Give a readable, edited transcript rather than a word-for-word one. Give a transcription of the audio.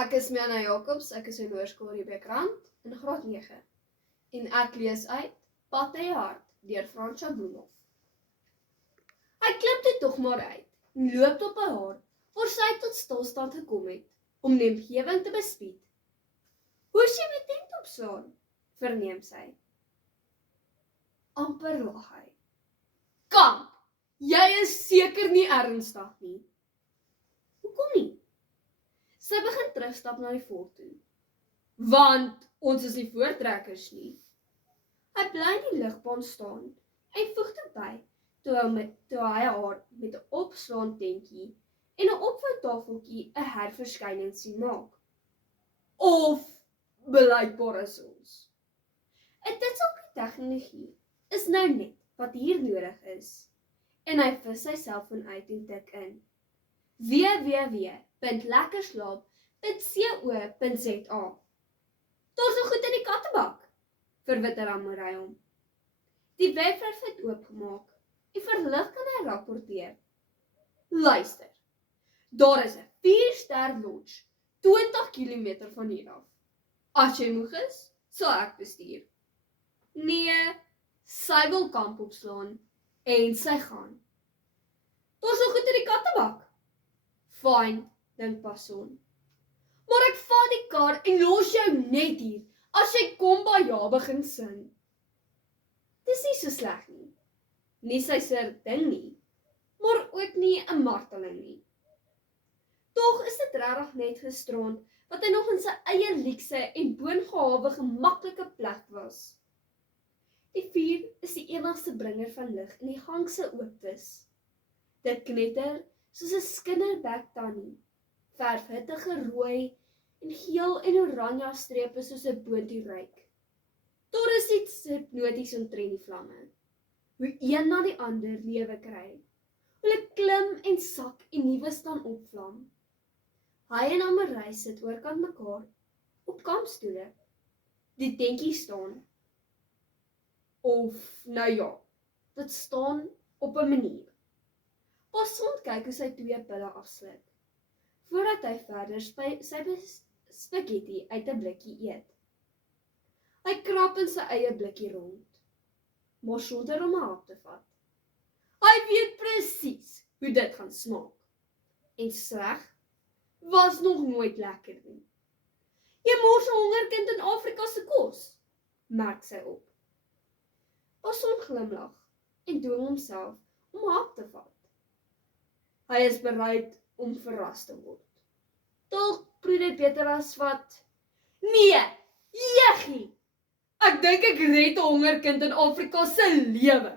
Ek is Miana Jacobs, ek is 'n hoërskool hier by Krant in graad 9 en ek lees uit Pad na jou hart deur Fransja Bloemhof. Hy klim toe tog maar uit en loop tot by haar voor sy tot stilstand gekom het om die omgewing te bespied. Hoe is jy my tent opslaan? Verneem sy. Amper lag hy. Kamp, jy is seker nie ernstig nie. Hoekom nie? Sy begin terugstap na die volk toe. Want ons is nie voortrekkers nie. Hy bly in die ligbaan staan en voeg toe by, toe hy haar met 'n opslaan tentjie en 'n opvoutafeltjie 'n herverskyning sien maak. Of blykbaar is ons. 'n Ditselfde tegnologie is nou net wat hier nodig is. En hy vis sy selfoon uit en tik in www.lekkerslaap.co.za. Daar's nog goed in die kattebak, verwiter Amorai hom. Die webwerf het oopgemaak en verlig kan hy rapporteer. Luister, daar is 'n 4-ster lodge 20 km van hier af. As jy moeg is, sal ek bestuur. Nee, sy wil kamp opslaan en sy gaan. Daar's nog goed in die kattebak. Fyn, dink Passon. Maar ek vat die kar en los jou net hier, as jy kom by ja begin sing. Dis nie so sleg nie. Nie sy se ding nie, maar ook nie 'n marteling nie. Tog is dit regtig net gisterand wat hy nog in sy eie luukse en boongehawe gemaklike plek was. Die vuur is die enigste bringer van lig in die gang se ooptes. Dit knetter soos 'n skinderbek tannie, verf hittige rooi en geel en oranje strepe soos 'n boontoe ryk. Daar is iets hipnoties omtrent die vlamme. Hoe een na die ander lewe kry. Hoe hulle klim en sak en nuwe staan opvlam. Hy en Amorai sit oorkant mekaar op kampstoele. Die tentjie staan. Of, nou ja, dit staan op 'n manier. Passon kyk hoe sy 2 pille afsluk, voordat hy verder sy spaghetti uit 'n blikkie eet. Hy krap in sy eie blikkie rond, maar sonder om 'n hap te vat. Hy weet presies hoe dit gaan smaak. En sleg was nog nooit lekker nie. Jy mors 'n hongerkind in Afrika se kos, merk sy op. Passon glimlag en dwing homself om 'n hap te vat. Hy is bereid om verras te word. Dalk proe dit beter as wat. Nee, jeggie! Ek dink ek red 'n hongerkind in Afrika se lewe.